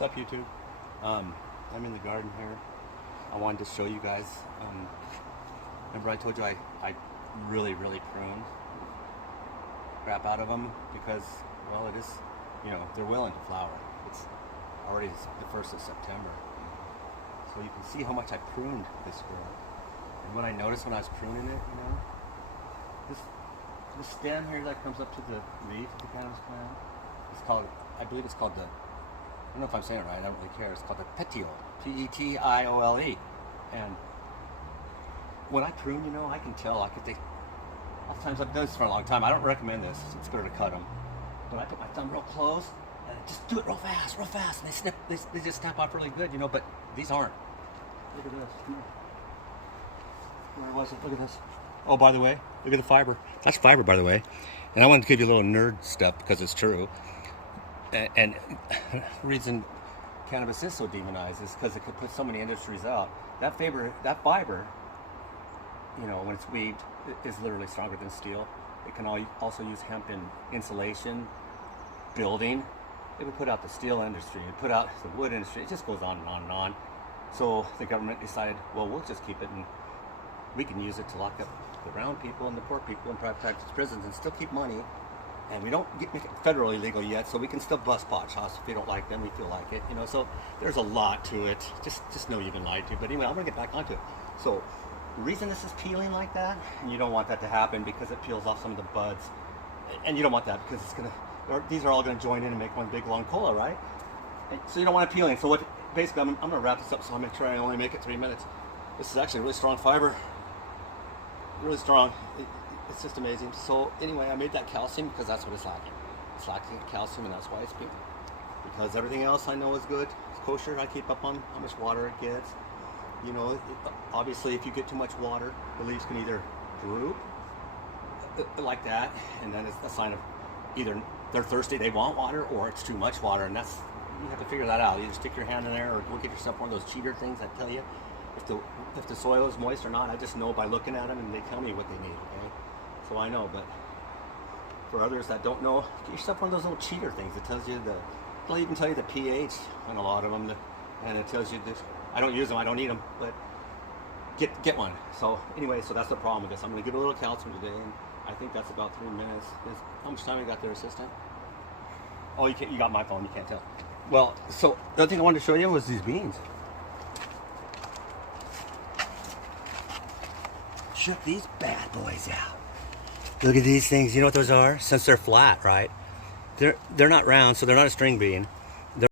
What's up, YouTube? I'm in the garden here. I wanted to show you guys. Remember I told you I really pruned crap out of them because, well, it is, you know, they're willing to flower. It's already the 1st of September. So you can see how much I pruned this girl. And what I noticed when I was pruning it, you know, this stem here that comes up to the leaf of the cannabis plant, it's called, I believe it's called the, I don't know if I'm saying it right, I don't really care. It's called the petiole, P-E-T-I-O-L-E. And when I prune, you know, I can tell. I could take, oftentimes I've done this for a long time. I don't recommend this. It's better to cut them. But I put my thumb real close and I just do it real fast, and they snip. They just snap off really good, you know. But these aren't. Look at this. Where was it? Look at this. Oh, by the way, look at the fiber. That's fiber, by the way. And I wanted to give you a little nerd stuff because it's true. And the reason cannabis is so demonized is because it could put so many industries out. That fiber, you know, when it's weaved, it is literally stronger than steel. It can also use hemp in insulation, building. It would put out the steel industry, it put out the wood industry. It just goes on and on and on. So the government decided, well, we'll just keep it and we can use it to lock up the brown people and the poor people in private practice prisons and still keep money. And we don't make it federally legal yet, so we can still bust pot shots if we don't like them, we feel like it, you know. So there's a lot to it. Just know you've been lied to. But anyway, I'm gonna get back onto it. So the reason this is peeling like that, and you don't want that to happen because it peels off some of the buds, and you don't want that because it's gonna, these are all gonna join in and make one big long cola, right? And so you don't want it peeling. So what? Basically, I'm gonna wrap this up, so I'll make sure I only make it 3 minutes. This is actually a really strong fiber, really strong. It's just amazing. So anyway, I made that calcium because that's what it's lacking. It's lacking calcium, and that's why it's pink. Because everything else I know is good. It's kosher. I keep up on how much water it gets. You know, obviously, if you get too much water, the leaves can either droop like that, and then it's a sign of either they're thirsty, they want water, or it's too much water, and that's, you have to figure that out. Either stick your hand in there, or go get yourself one of those cheater things that tell you if the soil is moist or not. I just know by looking at them, and they tell me what they need. Okay. So I know, but for others that don't know, get yourself one of those little cheater things that tells you they'll even tell you the pH on a lot of them, and it tells you this. I don't use them, I don't need them, but get one. So anyway, so that's the problem with this. I'm gonna give it a little calcium today, and I think that's about 3 minutes. How much time you got there, assistant? Oh, you got my phone, you can't tell. Well, so the other thing I wanted to show you was these beans. Check these bad boys out. Look at these things. You know what those are? Since they're flat, right? They're not round, so they're not a string bean.